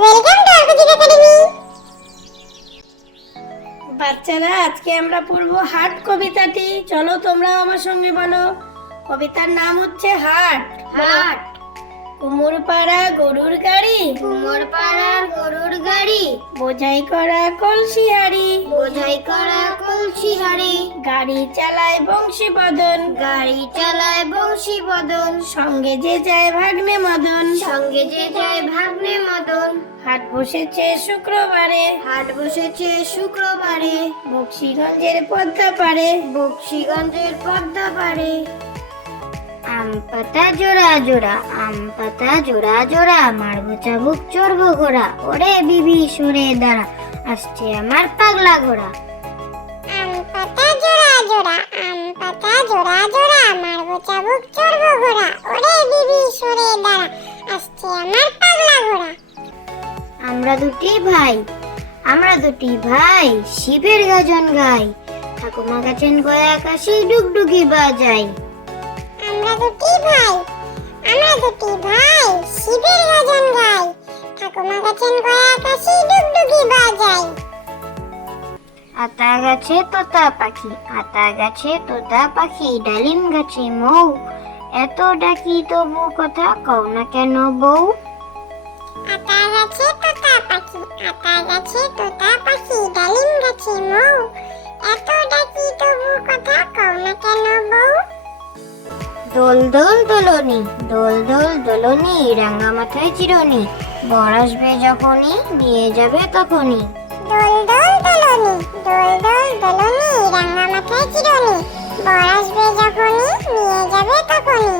Welcome to আরকুজিক academy. বাচ্চারা, আজকে আমরা পড়বো হাট কবিতাটি। চলো তোমরা আমার সঙ্গে বলো। কবিতার নাম হচ্ছে হাট। হাট। কুমোর পাড়া গরুর গাড়ি, কুমোর পাড়ার গরুর গাড়ি, বোঝাই করা কলসি হাড়ি, বোঝাই করা কলসি হাড়ি, গাড়ি চালায় বংশী বদন, গাড়ি চালায় বংশী বদন, সঙ্গে যে যায় ভাগ্নে মদন। সঙ্গে যে যায় ভাগ্নে মদন। হাট বসেছে শুক্রবারে, হাট বসেছে শুক্রবারে, বক্সিগঞ্জের পদ্মা পারে, বক্সিগঞ্জের পদ্মা পারে। আম পাতা জোড়া জোড়া, আম পাতা জোড়া জোড়া, মারবো চাবুক চড়বো ঘোড়া, ওরে বিবি সরে দাঁড়া, আসছে আমার পাগলা ঘোড়া। আম পাতা জোড়া জোড়া, আম পাতা জোড়া জোড়া, মারবো চাবুক চড়বো ঘোড়া, ওরে বিবি সরে দাঁড়া, আসছে আমার পাগলা ঘোড়া। আমরা দুটি ভাই, আমরা দুটি ভাই, শিবের গাজন গাই, ঠাকুমা গাছেন গয়া কাশি ডুগডুগি বাজাই। আমরা দুটি ভাই, আমরা দুটি ভাই, শিবের গাজন গাই, ঠাকুমা গাছেন গয়া আকাশে ডুগডুগি বাজাই। আতা গাছে তোতা পাখি, আতা গাছে তোতা পাখি, ডালিম গাছে মৌ, এত ডাকি তবু কথা কও না কেন বউ। আতা গাছে তোতা পাখি, আতা গাছে তোতা পাখি, ডালিম গাছে মৌ, এত ডাকি তবু কথা কও না কেন বউ। দোল দোল দোলনি, দোল দোল দোলনি, রাঙা মাথায় চিরনি, বর আসবে যখনই নিয়ে যাবে তখনই। দোল দোল দোলনি, দোল দোল দোলনি, রাঙা মাথায় চিরনি, বর আসবে যখনই নিয়ে যাবে তখনই।